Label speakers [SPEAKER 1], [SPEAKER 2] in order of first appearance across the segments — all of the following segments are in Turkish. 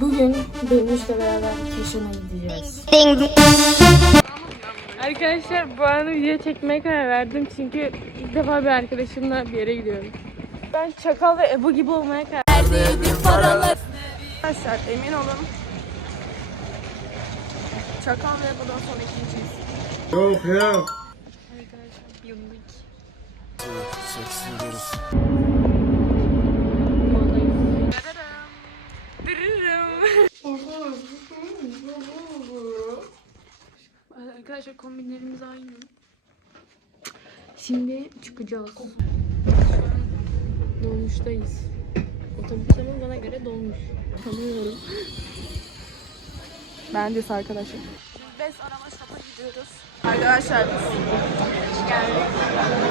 [SPEAKER 1] Bugün Beynuş'la beraber Keşan'a gideceğiz. Arkadaşlar bu anı video çekmeye karar verdim çünkü ilk defa bir arkadaşımla bir yere gidiyorum. Ben Çakal ve Ebu gibi olmaya karar
[SPEAKER 2] Arkadaşlar emin olun. Çakal ve bundan sonra ikinciyiz.
[SPEAKER 3] Yok yok.
[SPEAKER 1] Arkadaşlar kombinlerimiz aynı. Şimdi çıkacağız. Dolmuştayız. Otobüs ama bana göre dolmuş. Tanıyorum.
[SPEAKER 2] Bencesi arkadaşlar. Biz araba şopa gidiyoruz. Arkadaşlar biz geldik.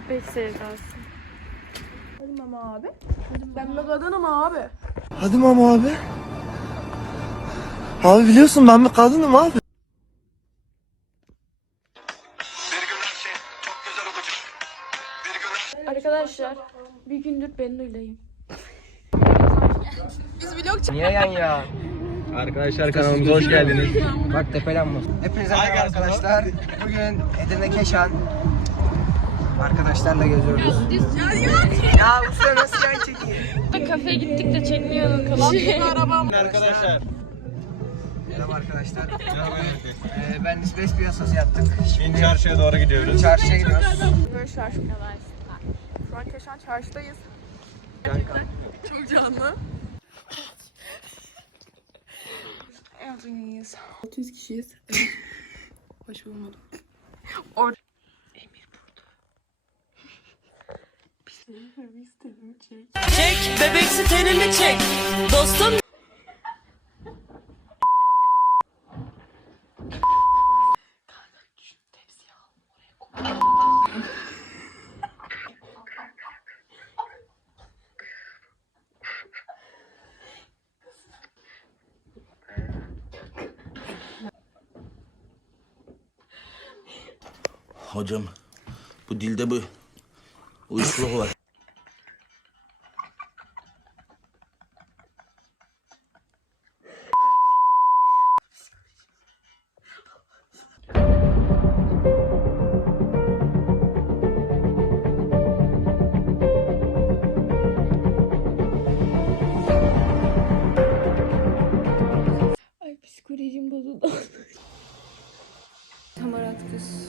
[SPEAKER 1] Köpek sevdası.
[SPEAKER 2] Hadi mama abi. Ben de kadınım abi.
[SPEAKER 3] Hadi mama abi. Abi biliyorsun ben bir kadınım abi.
[SPEAKER 1] Arkadaşlar bir gündür Bennu'ylayım.
[SPEAKER 4] Niye yan ya?
[SPEAKER 3] Arkadaşlar kanalımıza hoş geldiniz.
[SPEAKER 4] Bak tepelenme. Hepinize merhaba arkadaşlar. Bugün Edirne Keşan. Arkadaşlarla geziyoruz. ya usta nasıl yan çekeyim?
[SPEAKER 1] Kafeye gittik de çekmeyi unuttuk.
[SPEAKER 4] Arkadaşlar. Merhaba arkadaşlar. Ee, ben İsveç piyasası yaptık. Şimdi
[SPEAKER 3] Çarşıya doğru gidiyoruz.
[SPEAKER 4] çarşıya gidiyoruz.
[SPEAKER 2] Böyle çarşı. Şu an Keşan çarşıdayız. Çok canlı. Evdeyiz. 600 kişiyiz. Hoş bulmadım. Or Çek.
[SPEAKER 5] Bebeksi tenini çek Dostum
[SPEAKER 6] Hocam bu dilde bu uyuşukluk var.
[SPEAKER 1] Tamarat kız.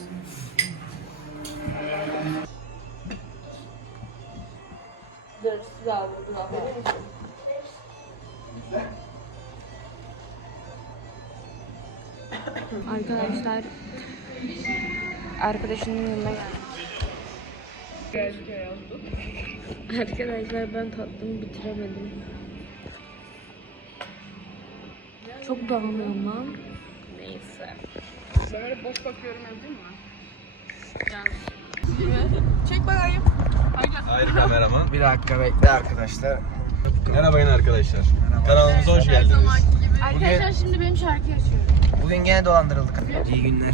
[SPEAKER 1] Dur, aldım. Arkadaşlar arkadaşının yanına geldim. Arkadaşlar ben tatlımı bitiremedim. Çok dağılıyorum lan. Neyse.
[SPEAKER 2] Böyle boş bakıyorum yazayım mı? Çek bakayım.
[SPEAKER 3] Hayır kameraman.
[SPEAKER 4] Bir dakika bekle arkadaşlar.
[SPEAKER 3] Merhabayın arkadaşlar. Kanalımıza hoş geldiniz.
[SPEAKER 1] Arkadaşlar şimdi benim şarkıyı açıyorum.
[SPEAKER 4] Bugün gene dolandırıldık. İyi günler.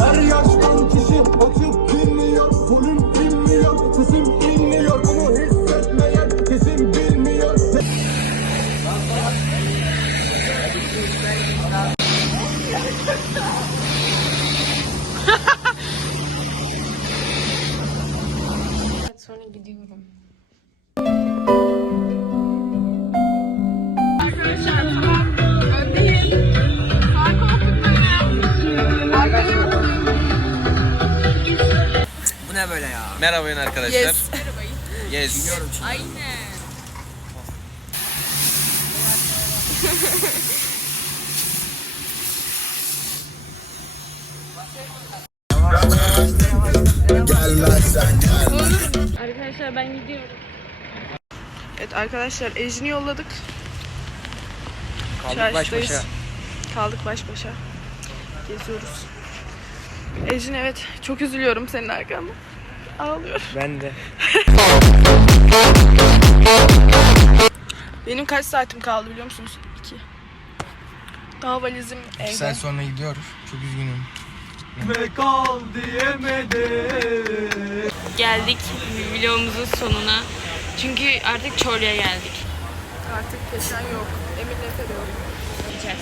[SPEAKER 7] Her yaştan kişi açıp
[SPEAKER 1] gidiyorum.
[SPEAKER 4] Bu ne böyle ya?
[SPEAKER 3] Merhabayın arkadaşlar.
[SPEAKER 2] Yes.
[SPEAKER 3] Yes.
[SPEAKER 4] Biliyorum şimdi.
[SPEAKER 2] Aynen.
[SPEAKER 1] Arkadaşlar ben gidiyorum.
[SPEAKER 2] Evet arkadaşlar Ejin'i yolladık.
[SPEAKER 4] Kaldık baş
[SPEAKER 2] Çarşıdayız.
[SPEAKER 4] başa.
[SPEAKER 2] Kaldık baş başa. Geziyoruz. Ejin evet çok üzülüyorum senin arkanda. Ağlıyorum.
[SPEAKER 4] Ben de.
[SPEAKER 2] Benim kaç saatim kaldı biliyor musunuz? İki. Daha valizim evde.
[SPEAKER 4] sonra gidiyoruz. Çok üzgünüm.
[SPEAKER 1] Geldik vlogumuzun sonuna. Çünkü artık Çorlu'ya geldik.
[SPEAKER 2] Artık geçen yok. Emin nefret yok.
[SPEAKER 1] Gideceğiz.